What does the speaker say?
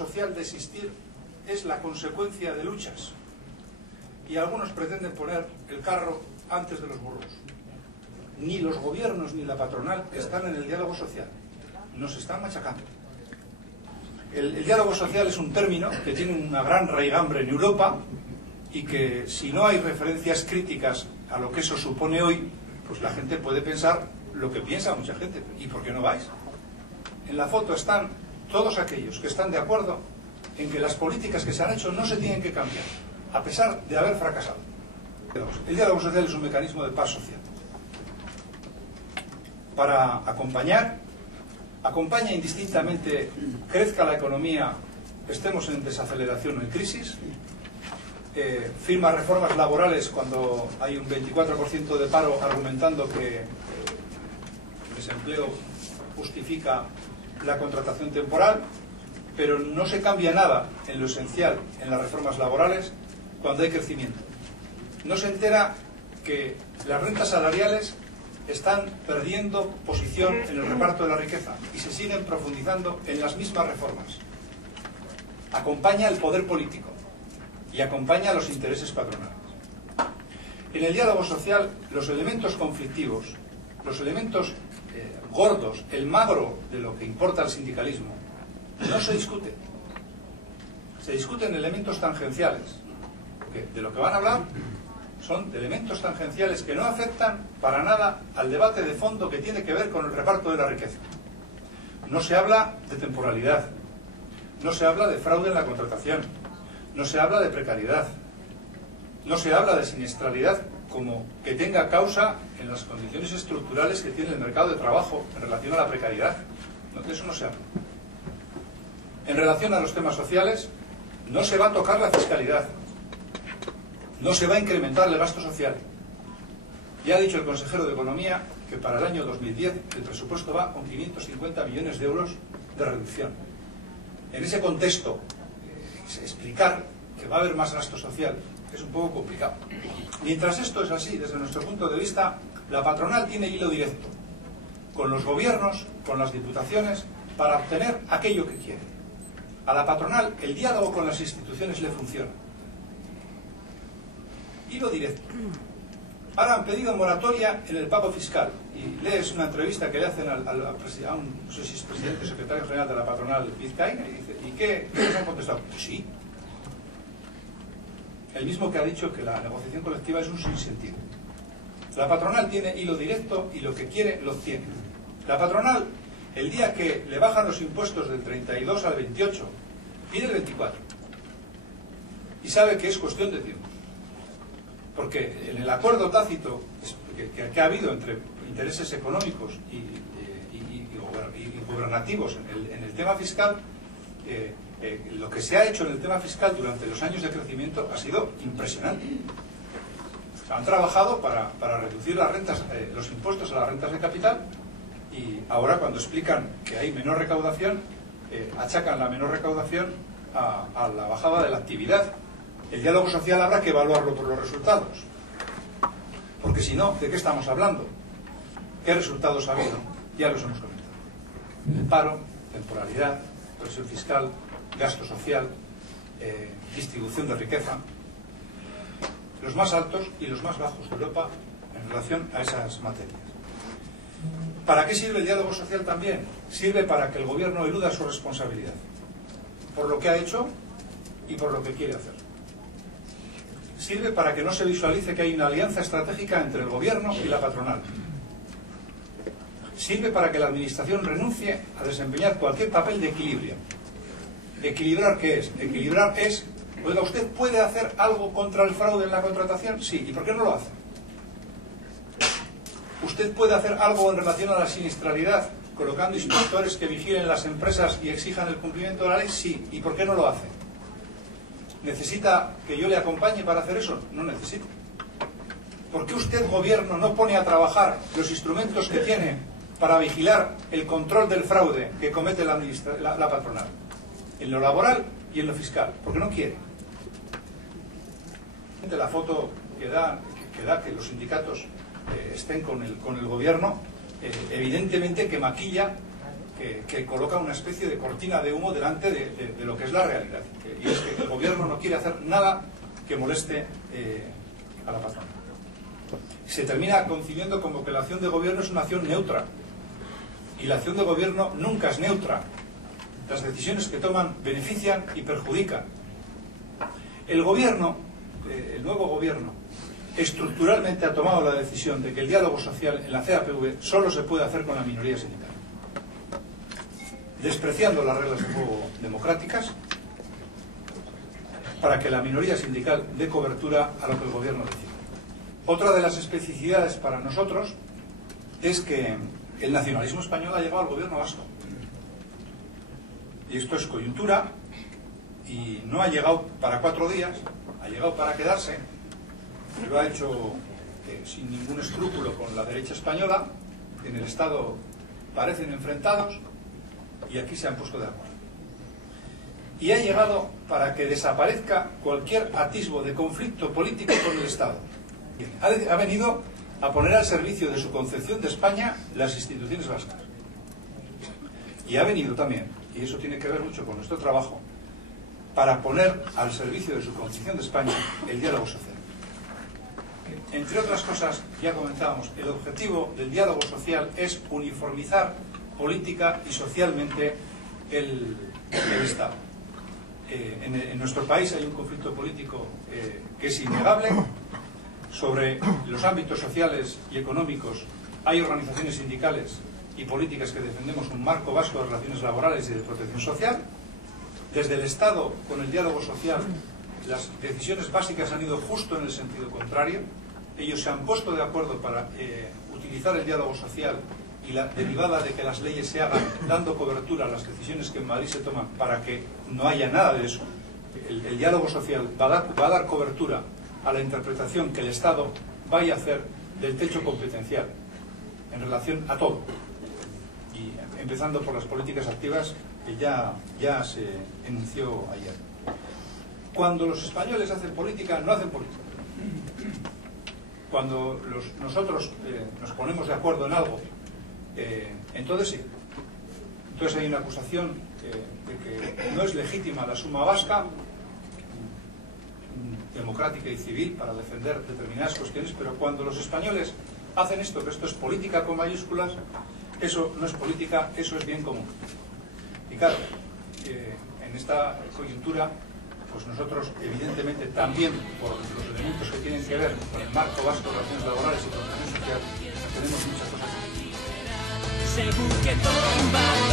social de existir es la consecuencia de luchas. Y algunos pretenden poner el carro antes de los burros. Ni los gobiernos ni la patronal están en el diálogo social. Nos están machacando. El diálogo social es un término que tiene una gran raigambre en Europa y que si no hay referencias críticas a lo que eso supone hoy, pues la gente puede pensar lo que piensa mucha gente. ¿Y por qué no vais? En la foto están todos aquellos que están de acuerdo en que las políticas que se han hecho no se tienen que cambiar, a pesar de haber fracasado. El diálogo social es un mecanismo de paz social. Para acompaña indistintamente, crezca la economía, estemos en desaceleración o en crisis, firma reformas laborales cuando hay un 24% de paro, argumentando que el desempleo justifica la contratación temporal, pero no se cambia nada en lo esencial en las reformas laborales cuando hay crecimiento. No se entera que las rentas salariales están perdiendo posición en el reparto de la riqueza y se siguen profundizando en las mismas reformas. Acompaña el poder político y acompaña los intereses patronales. En el diálogo social, los elementos conflictivos, los elementos gordos, el magro de lo que importa al sindicalismo, no se discute. Se discuten elementos tangenciales, porque de lo que van a hablar son de elementos tangenciales que no afectan para nada al debate de fondo que tiene que ver con el reparto de la riqueza. No se habla de temporalidad, no se habla de fraude en la contratación, no se habla de precariedad, no se habla de siniestralidad como que tenga causa en las condiciones estructurales que tiene el mercado de trabajo en relación a la precariedad. No, de eso no se habla. En relación a los temas sociales, no se va a tocar la fiscalidad, no se va a incrementar el gasto social. Ya ha dicho el consejero de Economía que para el año 2010 el presupuesto va con 550 millones de euros de reducción. En ese contexto, explicar que va a haber más gasto social es un poco complicado. Mientras esto es así, desde nuestro punto de vista, la patronal tiene hilo directo con los gobiernos, con las diputaciones, para obtener aquello que quiere. A la patronal el diálogo con las instituciones le funciona. Hilo directo. Ahora han pedido moratoria en el pago fiscal. Y lees una entrevista que le hacen a un, no sé si es presidente o secretario general de la patronal vizcaína, y dice, ¿y qué les han contestado? Pues sí. El mismo que ha dicho que la negociación colectiva es un sinsentido. La patronal tiene hilo directo y lo que quiere lo obtiene. La patronal, el día que le bajan los impuestos del 32 al 28, pide el 24. Y sabe que es cuestión de tiempo. Porque en el acuerdo tácito que ha habido entre intereses económicos y gubernativos en el tema fiscal, lo que se ha hecho en el tema fiscal durante los años de crecimiento ha sido impresionante. O sea, han trabajado para reducir las rentas, los impuestos a las rentas de capital, y ahora cuando explican que hay menor recaudación, achacan la menor recaudación a la bajada de la actividad. El diálogo social habrá que evaluarlo por los resultados, porque si no, ¿de qué estamos hablando? ¿Qué resultados ha habido? Ya los hemos comentado. El paro, temporalidad, presión fiscal, gasto social, distribución de riqueza, los más altos y los más bajos de Europa en relación a esas materias. ¿Para qué sirve el diálogo social también? Sirve para que el gobierno eluda su responsabilidad, por lo que ha hecho y por lo que quiere hacer. Sirve para que no se visualice que hay una alianza estratégica entre el gobierno y la patronal. Sirve para que la administración renuncie a desempeñar cualquier papel de equilibrio. ¿Equilibrar qué es? Equilibrar es, oiga, ¿usted puede hacer algo contra el fraude en la contratación? Sí. ¿Y por qué no lo hace? ¿Usted puede hacer algo en relación a la siniestralidad, colocando inspectores que vigilen las empresas y exijan el cumplimiento de la ley? Sí. ¿Y por qué no lo hace? ¿Necesita que yo le acompañe para hacer eso? No necesito. ¿Por qué usted, gobierno, no pone a trabajar los instrumentos que tiene para vigilar el control del fraude que comete la patronal? En lo laboral y en lo fiscal. Porque no quiere. La foto que da que los sindicatos estén con el gobierno, evidentemente que maquilla que coloca una especie de cortina de humo delante de lo que es la realidad. Y es que el gobierno no quiere hacer nada que moleste a la patronal. Se termina concibiendo como que la acción de gobierno es una acción neutra. Y la acción de gobierno nunca es neutra. Las decisiones que toman benefician y perjudican. El gobierno, el nuevo gobierno, estructuralmente ha tomado la decisión de que el diálogo social en la CAPV solo se puede hacer con la minoría sindical, despreciando las reglas de juego democráticas para que la minoría sindical dé cobertura a lo que el gobierno decide. Otra de las especificidades para nosotros es que el nacionalismo español ha llegado al gobierno vasco. Y esto es coyuntura, y no ha llegado para 4 días, ha llegado para quedarse. Lo ha hecho sin ningún escrúpulo con la derecha española. En el Estado parecen enfrentados y aquí se han puesto de acuerdo. Y ha llegado para que desaparezca cualquier atisbo de conflicto político con el Estado. Ha venido a poner al servicio de su concepción de España las instituciones vascas. Y ha venido también, y eso tiene que ver mucho con nuestro trabajo, para poner al servicio de su concepción de España el diálogo social. Entre otras cosas, ya comentábamos, el objetivo del diálogo social es uniformizar política y socialmente el Estado. En nuestro país hay un conflicto político que es innegable. Sobre los ámbitos sociales y económicos hay organizaciones sindicales y políticas que defendemos un marco vasco de relaciones laborales y de protección social. Desde el Estado, con el diálogo social, las decisiones básicas han ido justo en el sentido contrario. Ellos se han puesto de acuerdo para utilizar el diálogo social y la derivada de que las leyes se hagan dando cobertura a las decisiones que en Madrid se toman para que no haya nada de eso. El diálogo social va a dar cobertura a la interpretación que el Estado vaya a hacer del techo competencial en relación a todo. Y empezando por las políticas activas que ya se enunció ayer. Cuando los españoles hacen política, no hacen política. Cuando nosotros nos ponemos de acuerdo en algo, entonces sí. Entonces hay una acusación de que no es legítima la suma vasca, democrática y civil, para defender determinadas cuestiones, pero cuando los españoles hacen esto, que esto es política con mayúsculas, eso no es política, eso es bien común. Y claro, en esta coyuntura, pues nosotros, evidentemente, también por los elementos que tienen que ver con el marco vasco de relaciones laborales y protección social, tenemos muchas cosas que decir.